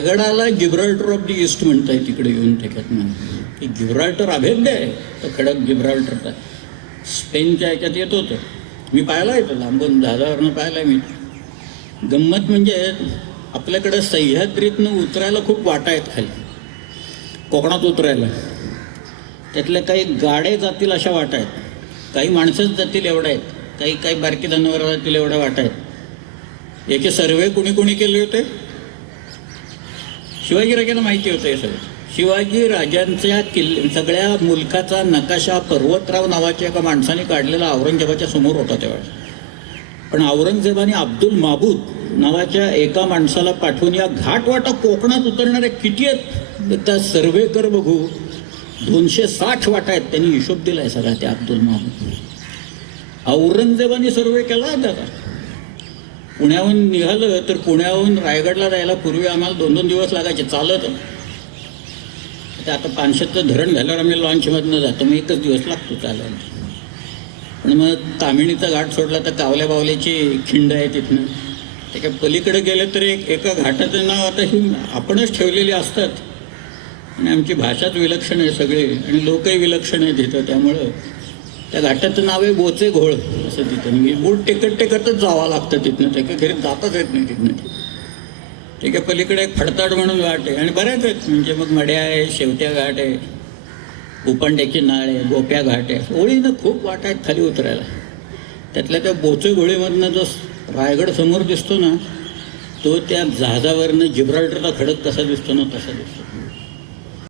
Raigadala Gibraltar of the east म्हणताय तिकडे येऊन त्याच्यातनं की जिब्राल्टर अभेद्य आहे तर खडक जिब्राल्टरचा स्पेनच्या ह्याच्यात येत होतं. मी पाहिला आहे तो लांबून जहाजावरनं पाहिला आहे मी. गंमत म्हणजे आपल्याकडं सह्याद्रीतनं उतरायला खूप वाटा आहेत खाली कोकणात उतरायला. त्यातल्या काही गाड्या जातील अशा वाटा आहेत, काही माणसंच जातील एवढ्या आहेत, काही बारकी जनावरं जातील एवढ्या वाटा आहेत. याचे सर्वे कुणी केले होते? शिवाजीराजांना माहिती होतं हे सगळं. शिवाजी राजांच्या सगळ्या मुलखाचा नकाशा पर्वतराव नावाच्या एका माणसाने काढलेला औरंगजेबाच्या समोर होता तेव्हा. पण औरंगजेबाने अब्दुल माबूद नावाच्या एका माणसाला पाठवून या घाटवाटा कोकणात उतरणाऱ्या किती आहेत त्या सर्वे कर बघू. 260 वाटा आहेत. त्यांनी हिशोब दिलाय सगळा त्या अब्दुल माबूद. औरंगजेबाने सर्वे केला त्याचा. पुण्याहून निघालं तर पुण्याहून रायगडला जायला पूर्वी आम्हाला 2-2 दिवस लागायचे चालत. ते आता पानशेतचं धरण झाल्यावर आम्ही लॉन्चमधनं जातो, मग 1च दिवस लागतो चालायला. पण मग तामिणीचा घाट सोडला तर कावल्या बावल्याची खिंड आहे तिथनं. त्याच्या पलीकडे गेलं तर एका घाटाचं नाव आता ही आपणच ठेवलेली असतात. आणि आमची भाषाच विलक्षण आहे सगळे आणि लोकही विलक्षण आहे तिथं. त्यामुळं त्या घाटाचं नाव आहे बोचे घोळ असं तिथं. म्हणजे बूट टेकतच जावं लागतं तिथनं. त्या घरी जाताच येत नाही तिथनं. त्याच्या पलीकडे एक फडताड म्हणून घाट आहे आणि बऱ्याच आहेत. म्हणजे मग मड्या आहे, शेवट्या घाट आहे, उपांड्याची नाळ आहे, गोप्या घाट आहे. ओळीनं खूप वाट आहेत खाली उतरायला. त्यातल्या त्या बोचे घोळीमधनं जो रायगड समोर दिसतो ना तो त्या जहाजावरनं जिब्राल्टरचा खडक कसा दिसतो ना तसा दिसतो.